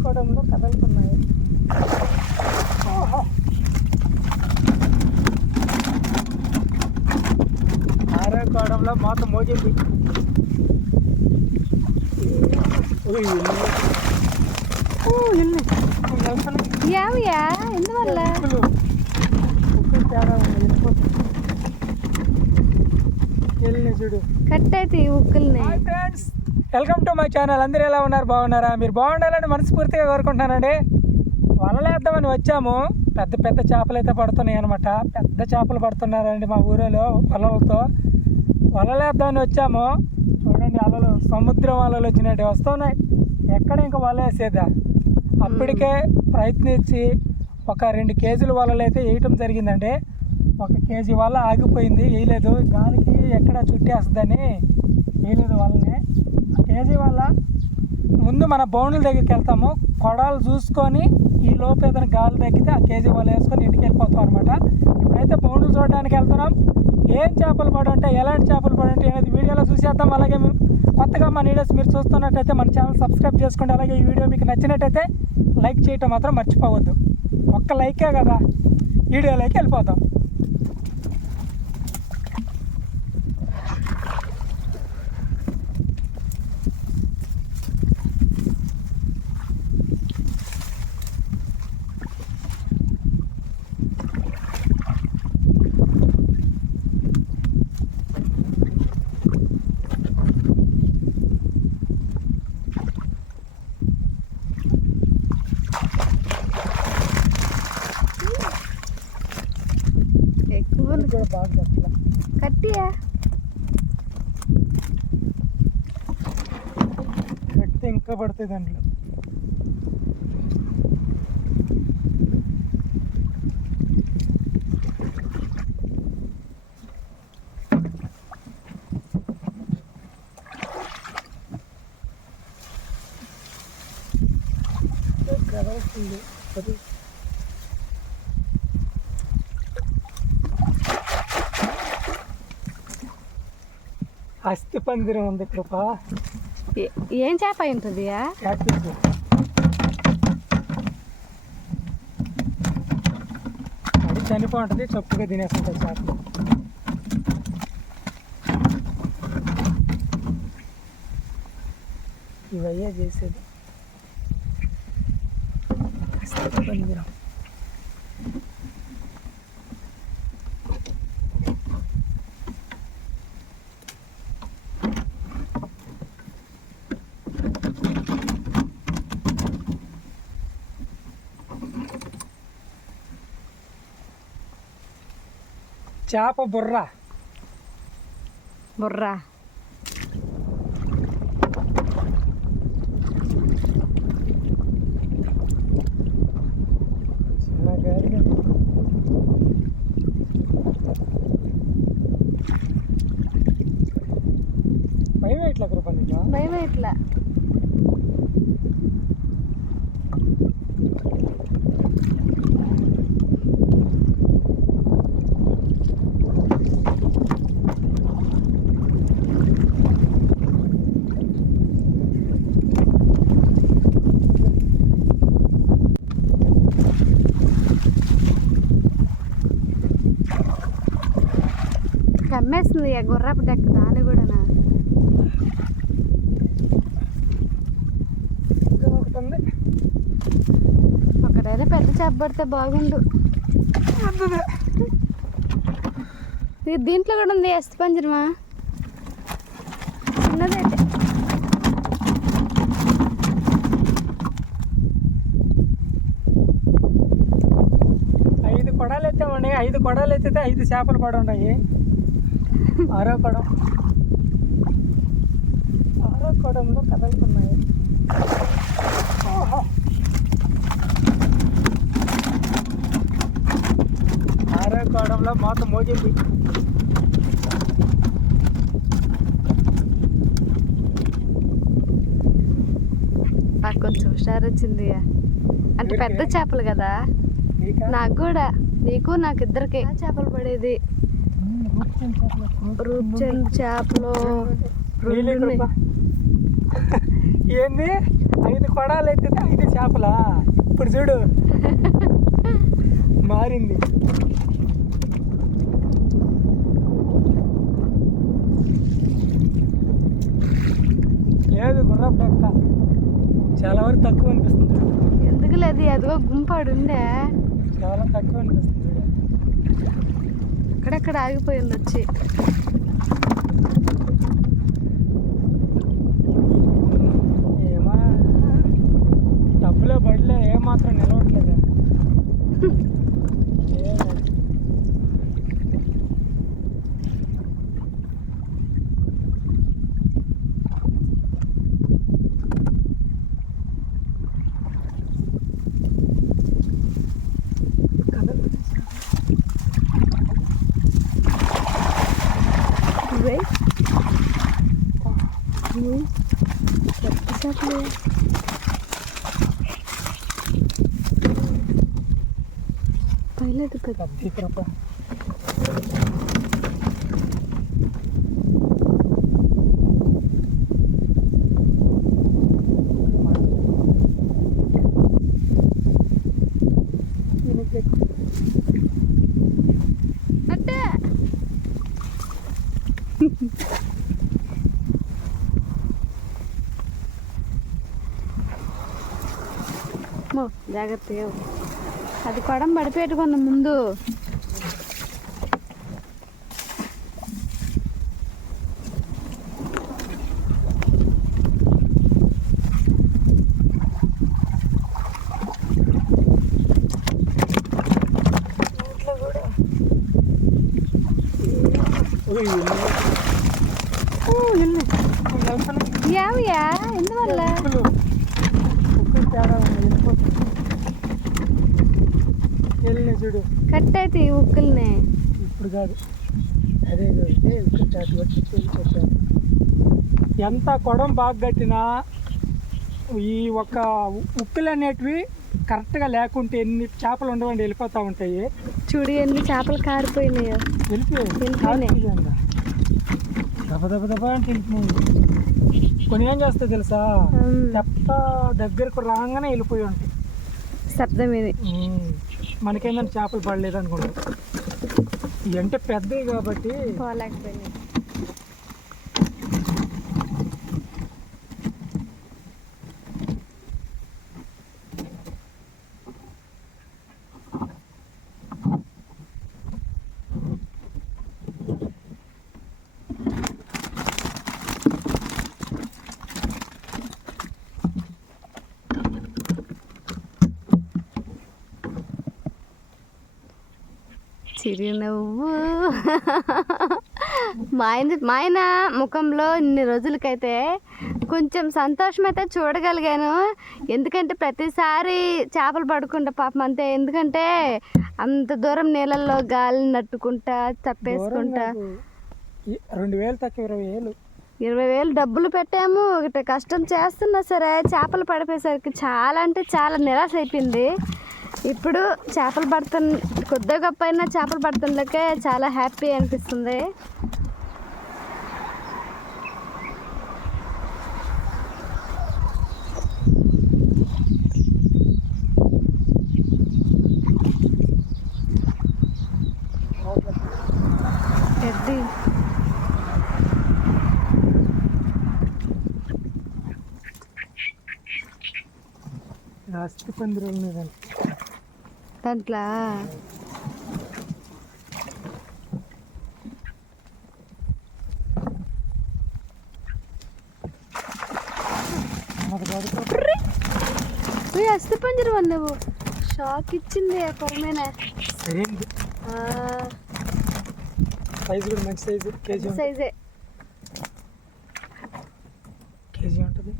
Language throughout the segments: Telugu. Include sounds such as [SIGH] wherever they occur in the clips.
ఆరకోవడంలో కదులుతున్నాయి ఓహో. ఆరకోవడంలో మోత మోగింది. ఏమయ్యా ఎందువల్ల? కట్ అయితే ఈ ఉక్కుల్ని. Hi friends. Welcome to my channel. అందరూ ఎలా ఉన్నారు? బాగున్నారా? మీరు బాగుండాలని మనస్ఫూర్తిగా కోరుకుంటున్నానండి. వలలేద్దామని వచ్చాము. పెద్ద పెద్ద చేపలు అయితే పడుతున్నాయి అనమాట పెద్ద చేపలు పడుతున్నారండి మా ఊరిలో వలలతో. వలలేద్దామని వచ్చాము. చూడండి అలలు సముద్రం అలలు వచ్చినట్టు వస్తున్నాయి. ఎక్కడ ఇంకా వల వేసేదా? అప్పటికే ప్రయత్నించి ఒక రెండు కేజీల వలలు అయితే వేయటం జరిగిందండి. ఒక కేజీ వల్ల ఆగిపోయింది. వేయలేదు. గాలికి ఎక్కడ చుట్టేస్తుందని వేయలేదు వాళ్ళని కేజీ వల్ల ముందు మన బౌండ్ల దగ్గరికి వెళ్తాము. కొడాలు చూసుకొని ఈ లోపు ఏదైనా గాలి తగ్గితే ఆ కేజీ వల్ల వేసుకొని ఇంటికి వెళ్ళిపోతాం అనమాట ఇప్పుడైతే బౌండ్లు చూడడానికి వెళ్తున్నాం. ఏం చేపలు పడి ఎలాంటి చేపలు పడి అనేది వీడియోలో చూసేద్దాం. అలాగే మేము కొత్తగా మన వీడియోస్ మీరు చూస్తున్నట్టయితే మన ఛానల్ సబ్స్క్రైబ్ చేసుకోండి. అలాగే ఈ వీడియో మీకు నచ్చినట్టయితే లైక్ చేయటం మాత్రం మర్చిపోవద్దు. ఒక్క లైకే కదా. వీడియోలోకి వెళ్ళిపోతాం. ఇది కూడా బాగా గట్టిగా కట్టియా? కడితే ఇంకా పడుతుంది దాంట్లో కదలుతుంది అది అస్థి పందిరం ఉంది కృప. ఏ- చేప క్యాట్ఫిష్ అది చనిపోతుంది చప్పుగా తినేస్తుంటుంది చేపలు ఇవయ్యే చేసేది. పందిరం. చేప బుర్ర బుర్రా చాలా గాలిగా భయం ఎట్లా కృప నీకు భయం ఇట్లా కమ్మేస్తుంది ఆ గుర్రపు డెక్క దాని కూడా ఉంది ఒకటైనా పెద్ద చేప పడితే బాగుండు. దీంట్లో కూడా ఉంది ఎస్తి పంజరమా? చిన్నదైతే ఐదు కొడాలు ఎత్తామండి ఐదు కొడాలు ఎత్తితే ఐదు చేపలు పడి ఉన్నాయి ఆరో కొడం ఆరో కొడంలో కదులుతున్నాయి ఓహో. ఆరో కొడంలో మోత మోగింది నాకు కొంచెం హుషారు వచ్చింది అంటే పెద్ద చేపలు కదా? నీకా? కూడా. నీకు నాకు ఇద్దరికి. చేపలు పడేది? రూప్చంద్ చేపలు. ఏంది? ఐదు కొడాలు ఎత్తితే ఐదు చేపలా? ఇప్పుడు చూడు. మారింది. లేదు గుర్రపు డొక్క. చాలా వరకు తక్కువ అనిపిస్తుంది. ఎందుకు లేదు అదిగో గుంపాడు ఉండే చాలా తక్కువ అనిపిస్తుంది. అక్కడక్కడ ఆగిపోయింది వచ్చి ఏమా? డబ్బులో బడిలో ఏమాత్రం నిలవట్లేదు [LAUGHS] ఏమో. ఇవే ఇవి పెద్ద చేపలు పైలట్ కదా పెద్ద కృప అంటే మో జాగ్రత్త అది కొడం పడిపెట్టుకుంది ముందు ఇంట్లో కూడా ఓయ్, ఊ, నిన్ను. నేను వెళ్తాను. ఏమయ్యా ఎందువల్ల ఉప్పులు ఉప్పులు తేడా ఉంది వెళ్ళిపోతుంది వెళ్ళిన చూడు కట్ అయితే ఈ ఉక్కుల్ని ఇప్పుడు కాదు. అదే ఎంత కొడం బాగా కట్టినా ఈ ఒక ఉక్కులు అనేటివి కరెక్ట్గా లేకుంటే ఎన్ని చేపలు ఉండవండి వెళ్ళిపోతూ ఉంటాయి. చూడు ఎన్ని చేపలు కారిపోయినాయో. కొన్ని ఏం చేస్తాయి తెలుసా. తెప్ప దగ్గరకు రాగానే వెళ్ళిపోయి ఉంటాయి. శబ్దం ఇది. మనకేందని చేపలు పడలేదు అనుకుంటాం ఇవి అంటే పెద్దవి కాబట్టి పోలేకపోయినాయి. చిరునవ్వు. మా ఆయన మా ఆయన ముఖంలో ఇన్ని రోజులకైతే కొంచెం సంతోషం అయితే చూడగలిగాను. ఎందుకంటే ప్రతిసారి చేపలు పడుకుంటా పాపం అంతే. ఎందుకంటే అంత దూరం నీళ్ళల్లో గాలి నట్టుకుంటా తప్పేసుకుంటా రెండు వేలు తక్కువ ఇరవై వేలు. ఇరవై వేలు డబ్బులు పెట్టాము. కష్టం చేస్తున్నా సరే చేపలు పడిపోయేసరికి చాలా అంటే చాలా నిరాశ అయిపోయింది. ఇప్పుడు చేపలు పడుతున్న కొద్దిగా గొప్ప అయినా చేపలు పడుతుండకే చాలా హ్యాపీ అనిపిస్తుంది. పెద్ద ఇది మీద దాంట్లో? నువ్వు అస్థి పంజరం అన్నావు? షాక్ ఇచ్చింది కొరమేనా సైజు కూడా మంచి సైజు. సైజే కేజీ ఉంటుంది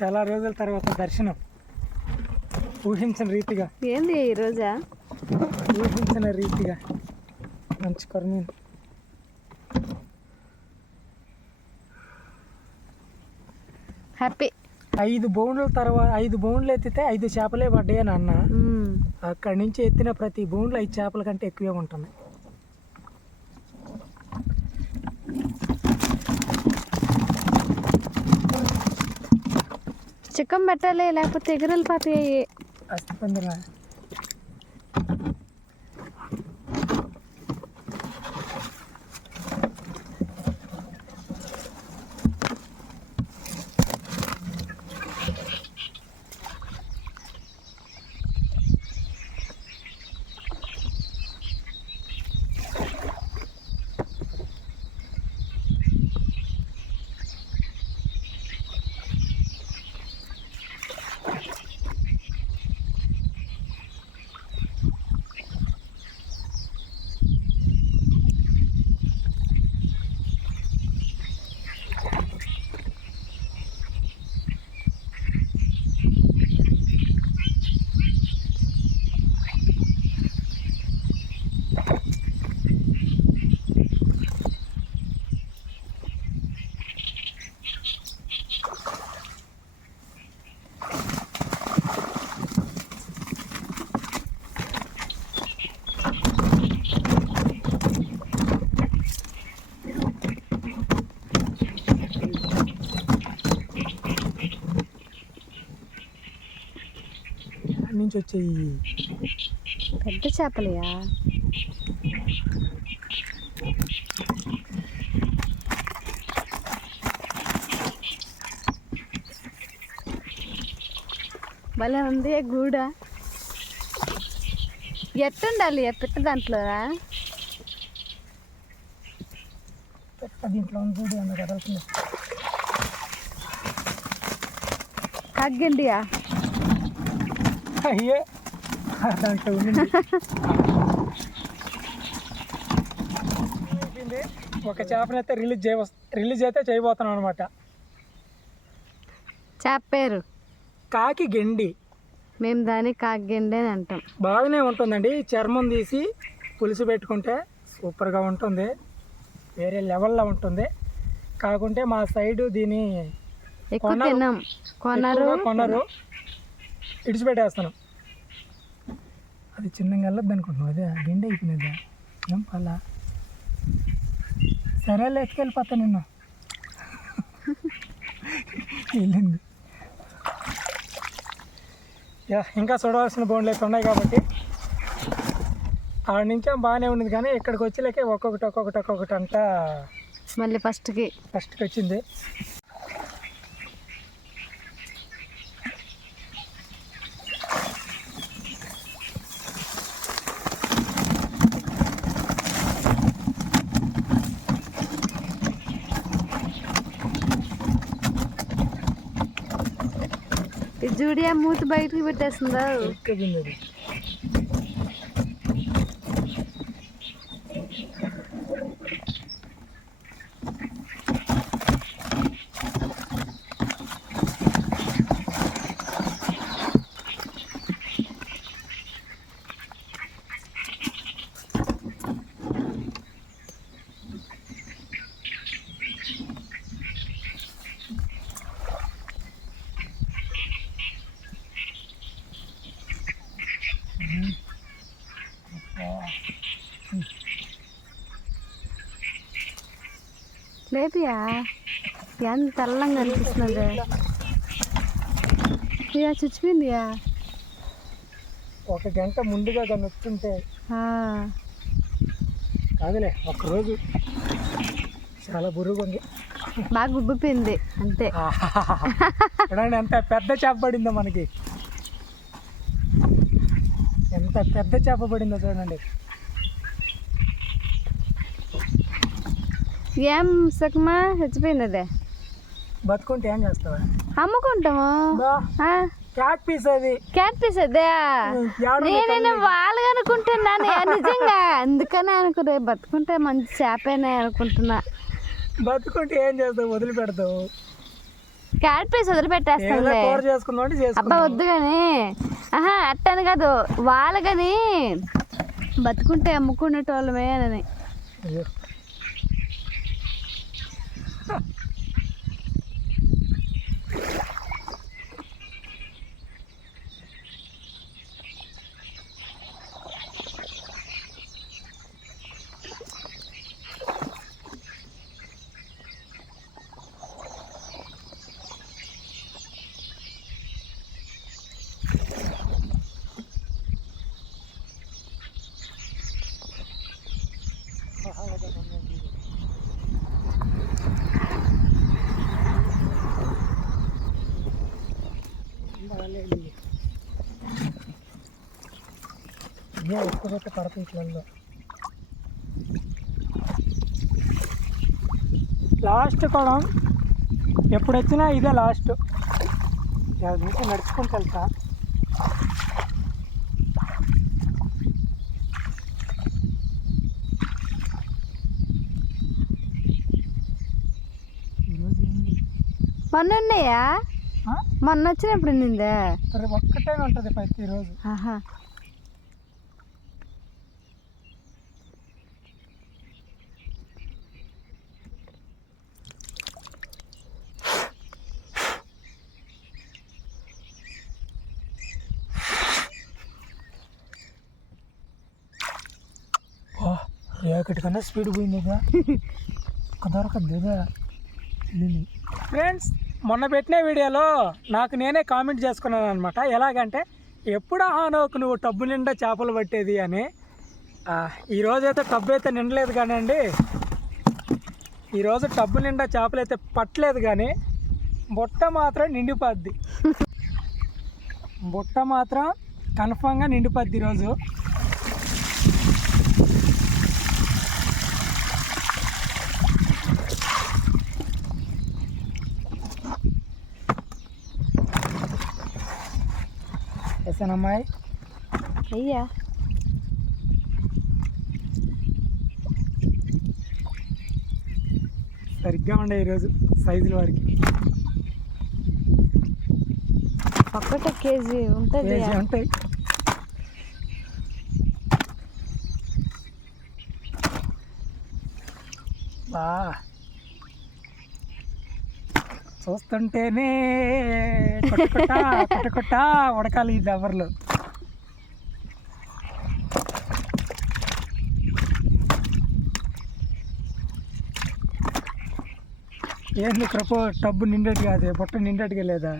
చాలా రోజుల తర్వాత దర్శనం. ఊహించిన రీతిగా. ఏంది ఈరోజా ఊహించిన రీతిగా. మంచి కొరమీను హ్యాపీ. ఐదు బౌండ్ల తర్వాత ఐదు బౌండ్లు ఎత్తితే ఐదు చేపలే పడ్డాయి అని అన్న అక్కడి నుంచి ఎత్తిన ప్రతి బౌండ్లు ఐదు చేపల కంటే ఎక్కువే ఉంటున్నాయి. చిక్కం పెట్టాలి లేకపోతే ఎగరలు పాపి వస్తుందిరా నుంచి వచ్చేయి పెద్ద చేపలయా? భలే ఉంది గూడ. ఎట్టుండాలి పిట్ట దాంట్లోరా దీంట్లో ఉంది చూడు అన్న కదలుతుంది తగ్గండియా అయ్యే. దాంట్లో అయిపోయింది. ఒక చేపనైతే రిలీజ్ చేయ రిలీజ్ అయితే చేయబోతున్నాం అనమాట చేప పేరు? కాకి గెండి. మేము దాన్ని కాగ్గండి అని అంటాం. బాగానే ఉంటుందండి. చర్మం తీసి పులుసు పెట్టుకుంటే సూపర్గా ఉంటుంది. వేరే లెవెల్లో ఉంటుంది. కాకుంటే మా సైడు దీని కొనరు. కొనరు. ఇడిచిపెట్టేస్తాను. అది చిన్నగా వెళ్ళొద్దు అనుకుంటున్నావు. అదే గిండి అయిపోయినదా ఏం పలా సరేలే ఎత్తుకెళ్ళిపోతా నిన్ను. వెళ్ళింది. యా ఇంకా చూడవలసిన బోన్లు అయితే ఉన్నాయి కాబట్టి. ఆడ నుంచే బాగానే ఉన్నది కానీ ఇక్కడికి వచ్చేలేకే ఒక్కొక్కటి ఒక్కొక్కటి ఒక్కొక్కటి అంతా మళ్ళీ ఫస్ట్కి ఫస్ట్కి వచ్చింది. జూడియా మూతి బయటికి పెట్టేస్తుందా? లేపియా ఎంత తెల్లంగా అనిపిస్తున్నది ఇక చచ్చిపోయిందియా? ఒక గంట ముందుగా దాన్ని వస్తుంటే కాదులే ఒక్కరోజు. చాలా బురుగు ఉంది బాగా గుబ్బిపోయింది అంతే. చూడండి ఎంత పెద్ద చేప పడిందో మనకి. ఎంత పెద్ద చేప పడిందో చూడండి. ఏం సుఖమా చచ్చిపోయింది అదే. బతుకుంటే ఏం చేస్తావా? అమ్ముకుంటాము. క్యాట్ పీస్ అది. క్యాట్ పీస్ అదే. యాడ నేనైనా వాళ్ళగా అనుకుంటున్నాను నిజంగా. అందుకనే అనుకున్నా బతుకుంటే మంచి చేపేనే అనుకుంటున్నా. బతుకుంటే ఏం చేస్తావు? వదిలిపెడతావు. క్యాట్ పీస్ అంటే అబ్బా వద్దు కానీ ఆహా అట్టని కాదు. వాళ్ళు కానీ బతుకుంటే అమ్ముకునేటోళ్ళమే అని. ఇదే ఎక్కువ పెట్టి పడతాయి ఇట్లలో లాస్ట్ కూడా ఎప్పుడు వచ్చినా ఇదే లాస్ట్. నుంచి నడుచుకుంటూ వెళ్తా. మొన్న ఉన్నాయా? మొన్న వచ్చినప్పుడు నిందా? ఒక్కటే ఉంటుంది ప్రతిరోజు ఆహా. రేకటి కన్నా స్పీడ్ పోయిందిగా దొరకద్దుగా ఫ్రెండ్స్ మొన్న పెట్టిన వీడియోలో నాకు నేనే కామెంట్ చేసుకున్నాను అనమాట ఎలాగంటే ఎప్పుడు ఆనోకు నువ్వు టబ్బు నిండా చేపలు పట్టేది అని. ఈరోజైతే ఈరోజు అయితే టబ్బు అయితే నిండలేదు కానండి. ఈరోజు టబ్బు నిండా చేపలు అయితే పట్టలేదు కానీ బుట్ట మాత్రం నిండిపోద్ది. బుట్ట మాత్రం కన్ఫామ్గా నిండిపోద్ది ఈరోజు ఎసనమ్మాయి అయ్యా సరిగ్గా ఉండే ఈరోజు సైజుల వారికి. ఒక్కటే కేజీ ఉంటుంది కేజీ ఉంటాయి. బా. చూస్తుంటేనే కొట్టుకుంటా కొట్టుకుంటా ఉడకాలి ఈ దవర్లు ఏంది కృప? టబ్బు నిండేటి కాదు బుట్ట నిండేటిగా లేదా?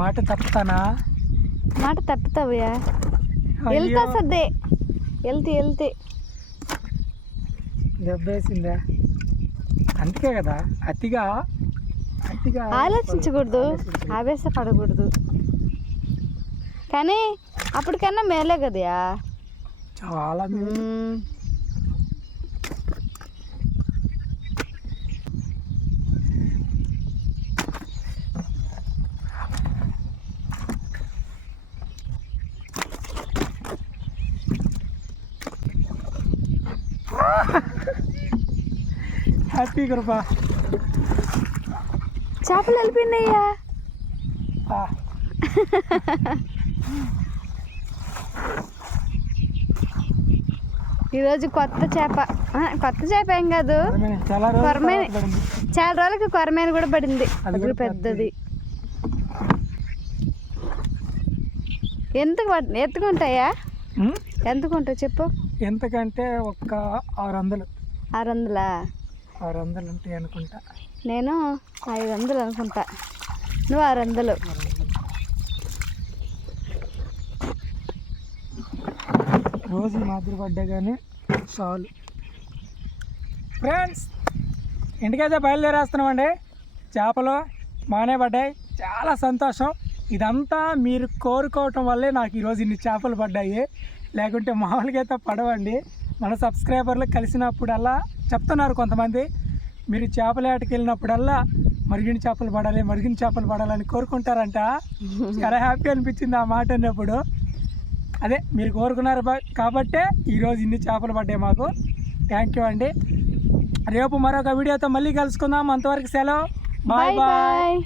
మాట తప్పుతానా? మాట తప్పుతావుయా అయ్యో, వెళ్తా సద్దే. వెళ్తే వెళ్తే దెబ్బేసిందా? అందుకే కదా అతిగా ఆలోచించకూడదు. ఆవేశపడకూడదు. కానీ అప్పటికన్నా మేలే కదయా? చాలా. హ్యాపీ [LAUGHS] కృప. చేపలు వెళ్ళిపోయినాయ్యా ఈరోజు కొత్త చేప. కొత్త చేప ఏం కాదు. కొరమేను. చాలా రోజులకి కొరమేను కూడా పడింది. అది పెద్దది. ఎంత ఎత్తుకుంటాయా? ఎంతకుంటావు చెప్పు. ఎంతకంటే ఒక్క ఆరు వందలు. ఆరు వందలా? ఆరు వందలు ఉంటాయి అనుకుంటా. నేను ఐదు వందలు అనుకుంటా. నువ్వు ఆరు వందలు. రోజు మాదిరి పడ్డా కానీ చాలు. ఫ్రెండ్స్ ఇంటికైతే బయలుదేరేస్తున్నామండి. చేపలు మానే పడ్డాయి. చాలా సంతోషం. ఇదంతా మీరు కోరుకోవటం వల్లే నాకు ఈరోజు ఇన్ని చేపలు పడ్డాయి. లేకుంటే మామూలుగా అయితే పడవండి. మన సబ్స్క్రైబర్లు కలిసినప్పుడల్లా చెప్తున్నారు కొంతమంది. మీరు చేపల వేటకి వెళ్ళినప్పుడల్లా మరిగిన చేపలు పడాలి మరిగిన చేపలు పడాలని కోరుకుంటారంట. [LAUGHS] చాలా హ్యాపీ అనిపించింది ఆ మాట అన్నప్పుడు. అదే మీరు కోరుకున్నారు కాబట్టే ఈరోజు ఇన్ని చేపలు పడ్డాయి మాకు. థ్యాంక్ యూ అండి. రేపు మరొక వీడియోతో మళ్ళీ కలుసుకుందాం. అంతవరకు సెలవు. Bye bye